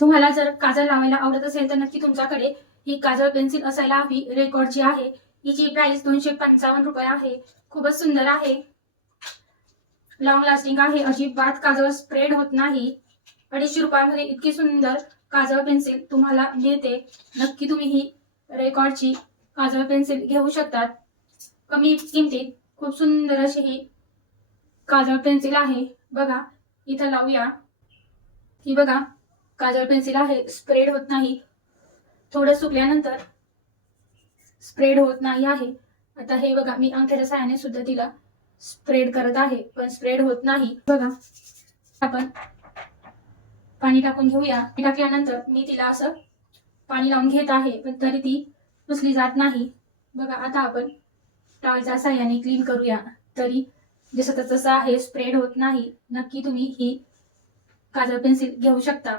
तुम्हाला जर काजळ लावायला आवडत असेल तर नक्की तुमच्याकडे ही काजळ पेन्सिल असायला हवी. रेकॉर्डची आहे हिची प्राइस दोनशे पंचावन्न रुपये आहे. खूपच सुंदर आहे. लॉंग लास्टिंग आहे. अजिबात काजळ स्प्रेड होत नाही. अडीचशे रुपयामध्ये इतकी सुंदर काजळ पेन्सिल तुम्हाला मिळते. नक्की तुम्ही ही रेकॉर्डची काजळ पेन्सिल घेऊ शकतात. कमी किमतीत खूप सुंदर अशी ही काजळ पेन्सिल आहे. बघा इथं लावूया. ही बघा काजळ पेन्सिल आहे स्प्रेड होत नाही. थोडं सुकल्यानंतर स्प्रेड होत नाही आहे. आता हे बघा मी अंगठ्याच्या साहाय्याने सुद्धा तिला स्प्रेड करत आहे पण स्प्रेड होत नाही. बघा आपण पाणी टाकून घेऊया. टाकल्यानंतर मी तिला असं पाणी लावून घेत आहे पण तरी ती पुसली जात नाही. बघा आता आपण टॉयच्या साह्याने क्लीन करूया. तरी जसं तसं आहे स्प्रेड होत नाही. नक्की तुम्ही ही काजळ पेन्सिल घेऊ शकता.